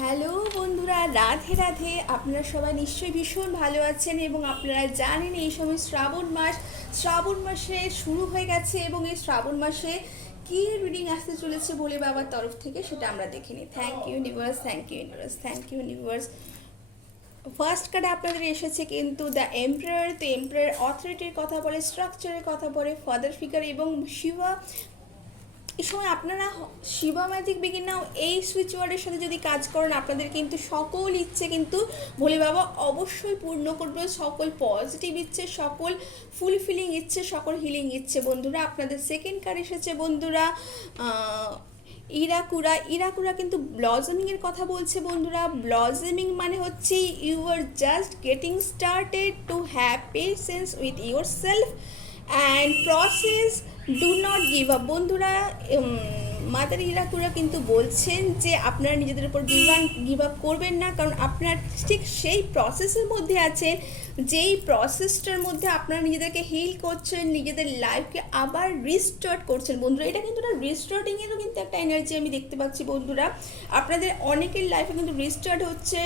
Hello বন্ধুরা, রাধে রাধে। আপনারা সবাই নিশ্চয়ই ভীষণ ভালো আছেন এবং আপনারা জানেন এই সময় শ্রাবণ মাসে শুরু হয়ে গেছে এবং এই শ্রাবণ মাসে কী রিডিং আসতে চলেছে ভোলে বাবার তরফ থেকে সেটা আমরা দেখে নিই। Thank you universe, thank you universe, thank you universe. First কার্ডে আপনাদের এসেছে কিন্তু দ্য এমপ্রায়ার। তো এমপ্রায়ার অথরিটির কথা বলে, স্ট্রাকচারের কথা বলে, ফাদার ফিগার এবং শিবা। এই সময় আপনারা শিবা ম্যাজিক বিগিন নাও এই সুইচ ওয়ার্ডের সাথে যদি কাজ করেন, আপনাদের কিন্তু সকল ইচ্ছে কিন্তু ভোলে বাবা অবশ্যই পূর্ণ করবে। সকল পজিটিভ ইচ্ছে, সকল ফুলফিলিং ইচ্ছে, সকল হিলিং ইচ্ছে। বন্ধুরা আপনাদের সেকেন্ড কার্ড এসেছে বন্ধুরা ইরাকুরা কিন্তু ব্লজমিংয়ের কথা বলছে বন্ধুরা। ব্লজমিং মানে হচ্ছে you are just getting started to have patience with yourself and process, do not give up. বন্ধুরা মাদার ইরাকুরা কিন্তু বলছেন যে আপনারা নিজেদের উপর গিভ আপ করবেন না, কারণ আপনারা ঠিক সেই প্রসেসের মধ্যে আছেন যেই প্রসেসটার মধ্যে আপনারা নিজেদেরকে হিল করছেন, নিজেদের লাইফকে আবার রিস্টার্ট করছেন। বন্ধুরা এটা কিন্তু একটা রিস্টার্টিংয়েরও কিন্তু একটা এনার্জি আমি দেখতে পাচ্ছি বন্ধুরা। আপনাদের অনেকের লাইফে কিন্তু রিস্টার্ট হচ্ছে,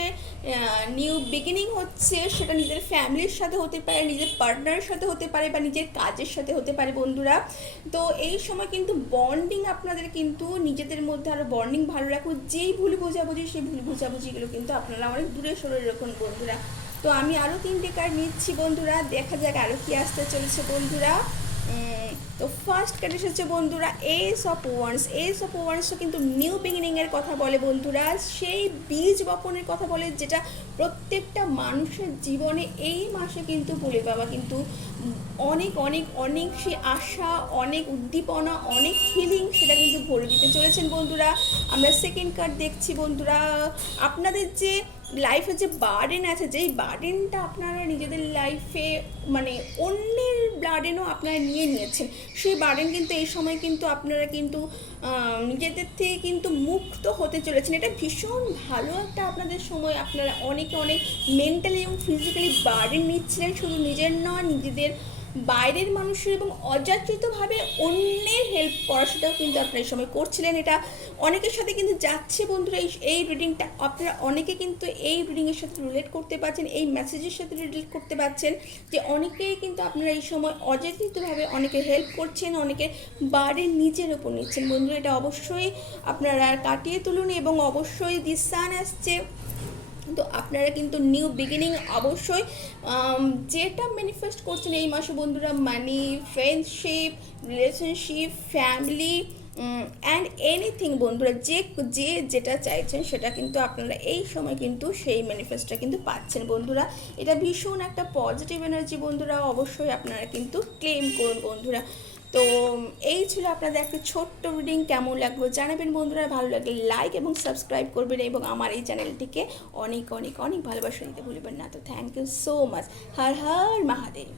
নিউ বিগিনিং হচ্ছে। সেটা নিজের ফ্যামিলির সাথে হতে পারে, নিজের পার্টনারের সাথে হতে পারে, বা নিজের কাজের সাথে হতে পারে বন্ধুরা। তো এই সময় কিন্তু বন্ডিং আপনাদের কিন্তু নিজেদের মধ্যে আরও বন্ডিং ভালো রাখুন। যেই ভুল বোঝাবুঝি সেই ভুল বোঝাবুঝিগুলো কিন্তু আপনারা অনেক দূরে সরে রাখুন বন্ধুরা। তো আমি আরও 3টে কার্ড নিচ্ছি বন্ধুরা, দেখা যাক আরও কি আসতে চলেছে বন্ধুরা। তো ফার্স্ট কার্ড এসেছে বন্ধুরা ace of wands. Ace of ওয়ান্সও কিন্তু নিউ বিগিনিংয়ের কথা বলে বন্ধুরা। সেই বীজ বপনের কথা বলে যেটা প্রত্যেকটা মানুষের জীবনে এই মাসে কিন্তু বলে বাবা কিন্তু অনেক অনেক অনেক সে আশা, অনেক উদ্দীপনা, অনেক হিলিং সেটা কিন্তু ভরে দিতে চলেছেন বন্ধুরা। আমরা সেকেন্ড কার্ড দেখছি বন্ধুরা। আপনাদের যে লাইফে যে বার্ডেন আছে, যেই বার্ডেনটা আপনারা নিজেদের লাইফে মানে অন্যের বার্ডেনও আপনারা নিয়েছেন, সেই বার্ডেন কিন্তু এই সময় কিন্তু আপনারা কিন্তু নিজেদের থেকে কিন্তু মুক্ত হতে চলেছেন। এটা ভীষণ ভালো একটা আপনাদের সময়। আপনারা অনেক মেন্টালি এবং ফিজিক্যালি বার্ডেন নিচ্ছিলেন, শুধু নিজের নয়, নিজেদের বাইরের মানুষের এবং অযাচিতভাবে অন্যের হেল্প করা সেটাও কিন্তু আপনারা এই সময় করছিলেন। এটা অনেকের সাথে কিন্তু যাচ্ছে বন্ধুরা। এই রিডিংটা আপনারা অনেকে কিন্তু এই রিডিংয়ের সাথে রিলেট করতে পারছেন, এই মেসেজের সাথে রিলেট করতে পারছেন যে অনেকেই কিন্তু আপনারা এই সময় অযাচিতভাবে অনেকে হেল্প করছেন, অনেকে বাড়ি নিজের ওপর নিচ্ছেন বন্ধুরা। এটা অবশ্যই আপনারা কাটিয়ে তুলুন এবং অবশ্যই দি সান আসছে। তো আপনারা কিন্তু নিউ বিগিনিং অবশ্যই যেটা ম্যানিফেস্ট করছেন এই মাসে বন্ধুরা, money, friendship, relationship, family and anything বন্ধুরা, যেটা চাইছেন সেটা কিন্তু আপনারা এই সময় কিন্তু সেই ম্যানিফেস্টটা কিন্তু পাচ্ছেন বন্ধুরা। এটা ভীষণ একটা পজিটিভ এনার্জি বন্ধুরা, অবশ্যই আপনারা কিন্তু ক্লেম করুন বন্ধুরা। তো এই ছিল আপনাদের একটা ছোট্ট রিডিং। কেমন লাগলো জানাবেন বন্ধুরা। ভালো লাগলে লাইক এবং সাবস্ক্রাইব করবেন এবং আমার এই চ্যানেলটিকে অনেক ভালোবাসা দিতে ভুলবেন না। তো thank you so much. Har Har Mahadev.